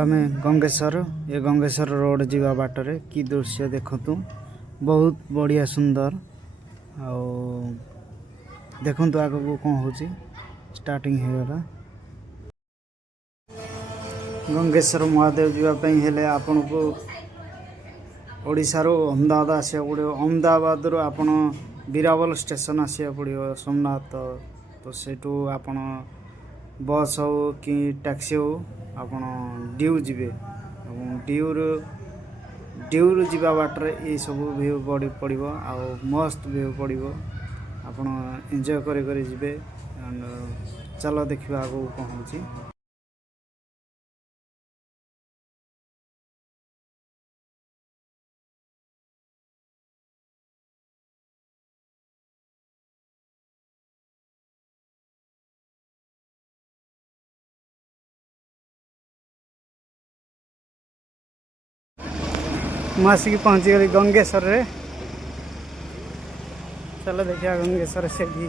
आम गंगेश्वर ये गंगेश्वर रोड जीवा बाटर कि दृश्य देखु बहुत बढ़िया सुंदर देखु आग को कौन हो स्टार्टिंग होगा गंगेश्वर महादेव जावाई हेले आपण को ओडिशा रो अहमदाबाद आसिया पड़ो अहमदाबाद रो आपण बीरावल स्टेशन आसिया पड़ो सोमनाथ तो सेठू आपण बस हो कि टैक्सी हो आपण ड्यू जीवे ड्यूरु जीवा बाटर ये सब व्यू पड़ो आ मस्त व्यू पड़ो आपण एंजॉय करी जीवे चलो देखा आगू कौन हो मासिक पहुँची गली गंगेश्वर रे चलो देखिए गंगेश्वर से भी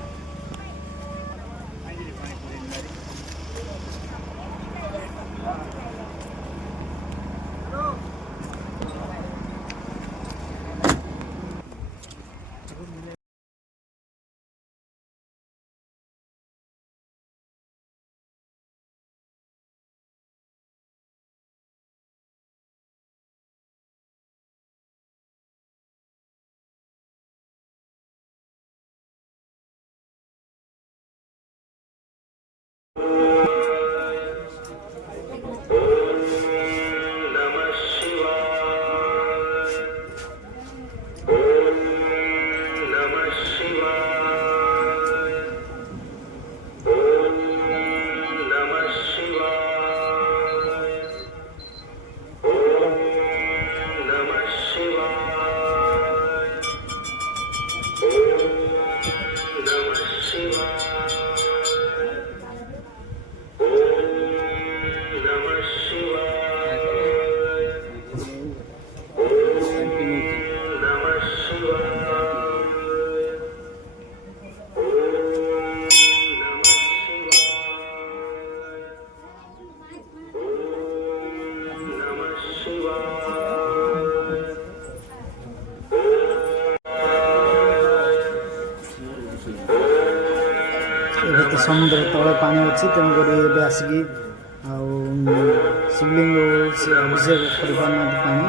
तो समुद्र तले पानी अच्छी तेणुक आसिकी शिवलिंग से अभिषेक कर पानी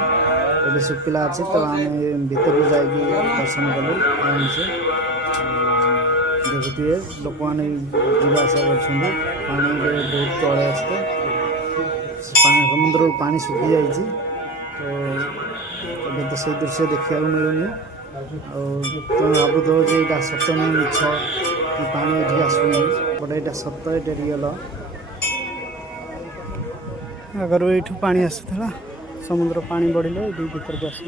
ए सुखिला अच्छे तो आम भर जाकि दर्शन कलु आराम से देखुए लोक मैंने जावासा कर पानी बहुत तले अच्छे तो समुद्र पानी सुखी जाइए तो से दृश्य देखा मिलूनी तुम भावुथ जे सत्य नहीं मिछ पानी ये आसुनी बट यहाँ सत ये रियल अगर ये पानी आसूला समुद्र पानी बढ़िले ये भीतर को आस